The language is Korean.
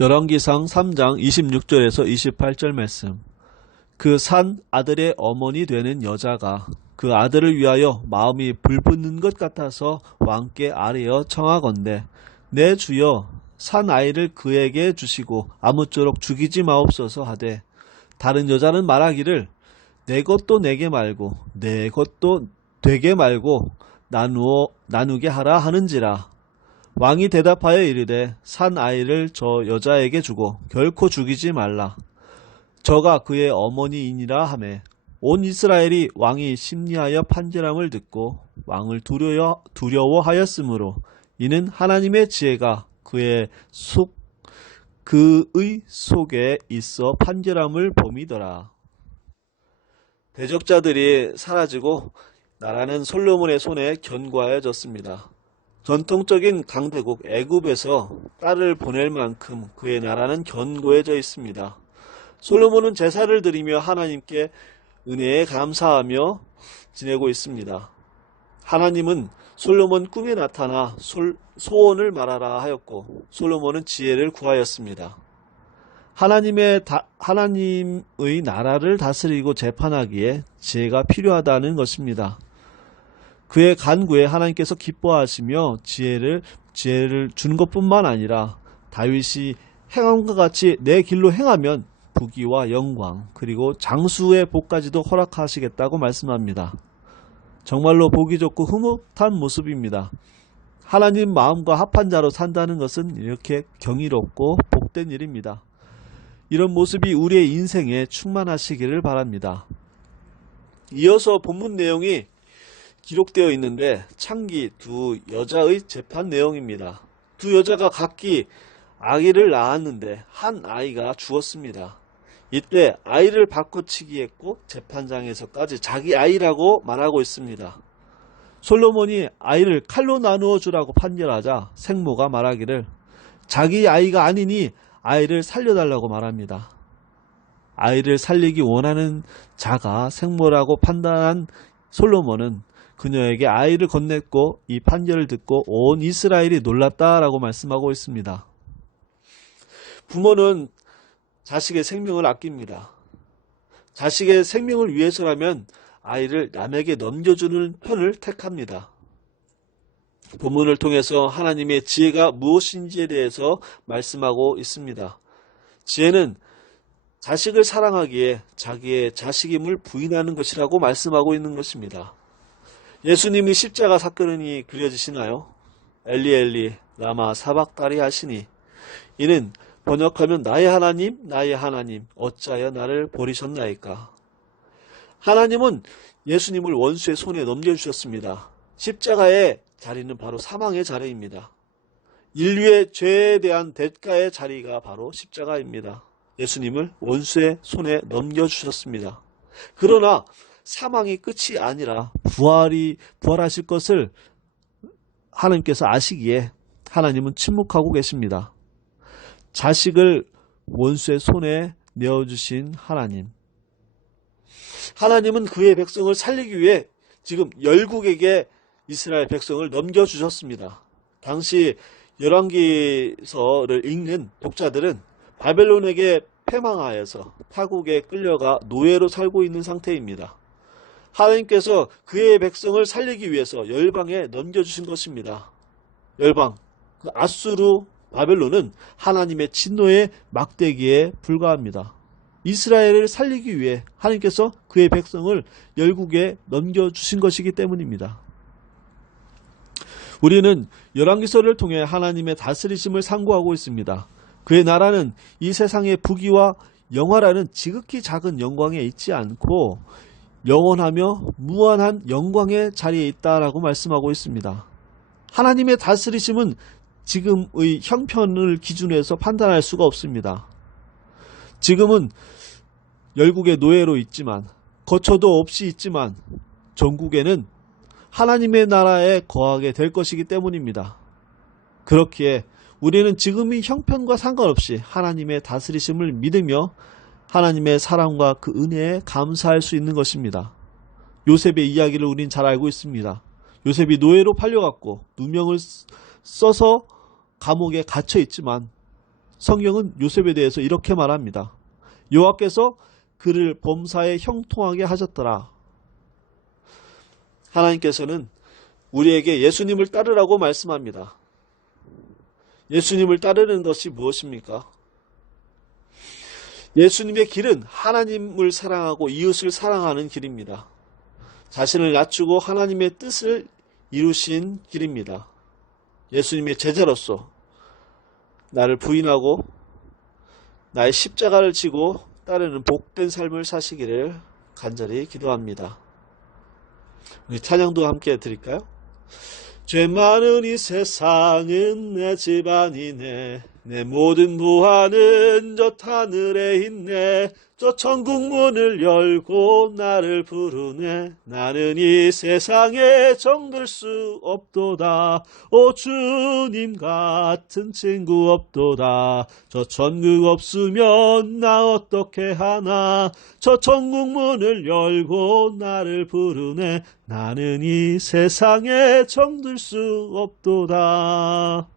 열왕기상 3장 26절에서 28절 말씀. 그 산 아들의 어머니 되는 여자가 그 아들을 위하여 마음이 불붙는 것 같아서 왕께 아뢰어 청하건대 내 주여 산 아이를 그에게 주시고 아무쪼록 죽이지 마옵소서 하되 다른 여자는 말하기를 내 것도 내게 말고 내 것도 되게 말고 나누게 하라 하는지라. 왕이 대답하여 이르되 산 아이를 저 여자에게 주고 결코 죽이지 말라. 저가 그의 어머니이니라 하매 온 이스라엘이 왕이 심리하여 판결함을 듣고 왕을 두려워하였으므로 이는 하나님의 지혜가 그의 속에 있어 판결함을 봄이더라. 대적자들이 사라지고 나라는 솔로몬의 손에 견고하여졌습니다. 전통적인 강대국 애굽에서 딸을 보낼 만큼 그의 나라는 견고해져 있습니다. 솔로몬은 제사를 드리며 하나님께 은혜에 감사하며 지내고 있습니다. 하나님은 솔로몬 꿈에 나타나 소원을 말하라 하였고 솔로몬은 지혜를 구하였습니다. 하나님의 나라를 다스리고 재판하기에 지혜가 필요하다는 것입니다. 그의 간구에 하나님께서 기뻐하시며 지혜를 준 것뿐만 아니라 다윗이 행함과 같이 내 길로 행하면 부귀와 영광 그리고 장수의 복까지도 허락하시겠다고 말씀합니다. 정말로 보기 좋고 흐뭇한 모습입니다. 하나님 마음과 합한 자로 산다는 것은 이렇게 경이롭고 복된 일입니다. 이런 모습이 우리의 인생에 충만하시기를 바랍니다. 이어서 본문 내용이 기록되어 있는데 창기 두 여자의 재판 내용입니다. 두 여자가 각기 아기를 낳았는데 한 아이가 죽었습니다. 이때 아이를 바꿔치기 했고 재판장에서까지 자기 아이라고 말하고 있습니다. 솔로몬이 아이를 칼로 나누어 주라고 판결하자 생모가 말하기를 자기 아이가 아니니 아이를 살려달라고 말합니다. 아이를 살리기 원하는 자가 생모라고 판단한 솔로몬은 그녀에게 아이를 건넸고 이 판결을 듣고 온 이스라엘이 놀랐다라고 말씀하고 있습니다. 부모는 자식의 생명을 아낍니다. 자식의 생명을 위해서라면 아이를 남에게 넘겨주는 편을 택합니다. 본문을 통해서 하나님의 지혜가 무엇인지에 대해서 말씀하고 있습니다. 지혜는 자식을 사랑하기에 자기의 자식임을 부인하는 것이라고 말씀하고 있는 것입니다. 예수님이 십자가 사건이 그려지시나요? 엘리 엘리 라마 사박다리 하시니 이는 번역하면 나의 하나님 어찌하여 나를 버리셨나이까. 하나님은 예수님을 원수의 손에 넘겨주셨습니다. 십자가의 자리는 바로 사망의 자리입니다. 인류의 죄에 대한 대가의 자리가 바로 십자가입니다. 예수님을 원수의 손에 넘겨주셨습니다. 그러나 사망이 끝이 아니라 부활하실 것을 하나님께서 아시기에 하나님은 침묵하고 계십니다. 자식을 원수의 손에 내어주신 하나님은 그의 백성을 살리기 위해 지금 열국에게 이스라엘 백성을 넘겨주셨습니다. 당시 열왕기서를 읽는 독자들은 바벨론에게 패망하여서 타국에 끌려가 노예로 살고 있는 상태입니다. 하나님께서 그의 백성을 살리기 위해서 열방에 넘겨주신 것입니다. 열방, 아수르, 바벨론은 하나님의 진노의 막대기에 불과합니다. 이스라엘을 살리기 위해 하나님께서 그의 백성을 열국에 넘겨주신 것이기 때문입니다. 우리는 열왕기서를 통해 하나님의 다스리심을 상고하고 있습니다. 그의 나라는 이 세상의 부귀와 영화라는 지극히 작은 영광에 있지 않고 영원하며 무한한 영광의 자리에 있다라고 말씀하고 있습니다. 하나님의 다스리심은 지금의 형편을 기준으로 해서 판단할 수가 없습니다. 지금은 열국의 노예로 있지만 거처도 없이 있지만 전국에는 하나님의 나라에 거하게 될 것이기 때문입니다. 그렇기에 우리는 지금의 형편과 상관없이 하나님의 다스리심을 믿으며 하나님의 사랑과 그 은혜에 감사할 수 있는 것입니다. 요셉의 이야기를 우린 잘 알고 있습니다. 요셉이 노예로 팔려갔고 누명을 써서 감옥에 갇혀 있지만 성경은 요셉에 대해서 이렇게 말합니다. 여호와께서 그를 범사에 형통하게 하셨더라. 하나님께서는 우리에게 예수님을 따르라고 말씀합니다. 예수님을 따르는 것이 무엇입니까? 예수님의 길은 하나님을 사랑하고 이웃을 사랑하는 길입니다. 자신을 낮추고 하나님의 뜻을 이루신 길입니다. 예수님의 제자로서 나를 부인하고 나의 십자가를 지고 따르는 복된 삶을 사시기를 간절히 기도합니다. 우리 찬양도 함께 드릴까요? 죄 많은 이 세상은 내 집안이네. 내 모든 부하는 저 하늘에 있네. 저 천국 문을 열고 나를 부르네. 나는 이 세상에 정들 수 없도다. 오 주님 같은 친구 없도다. 저 천국 없으면 나 어떻게 하나. 저 천국 문을 열고 나를 부르네. 나는 이 세상에 정들 수 없도다.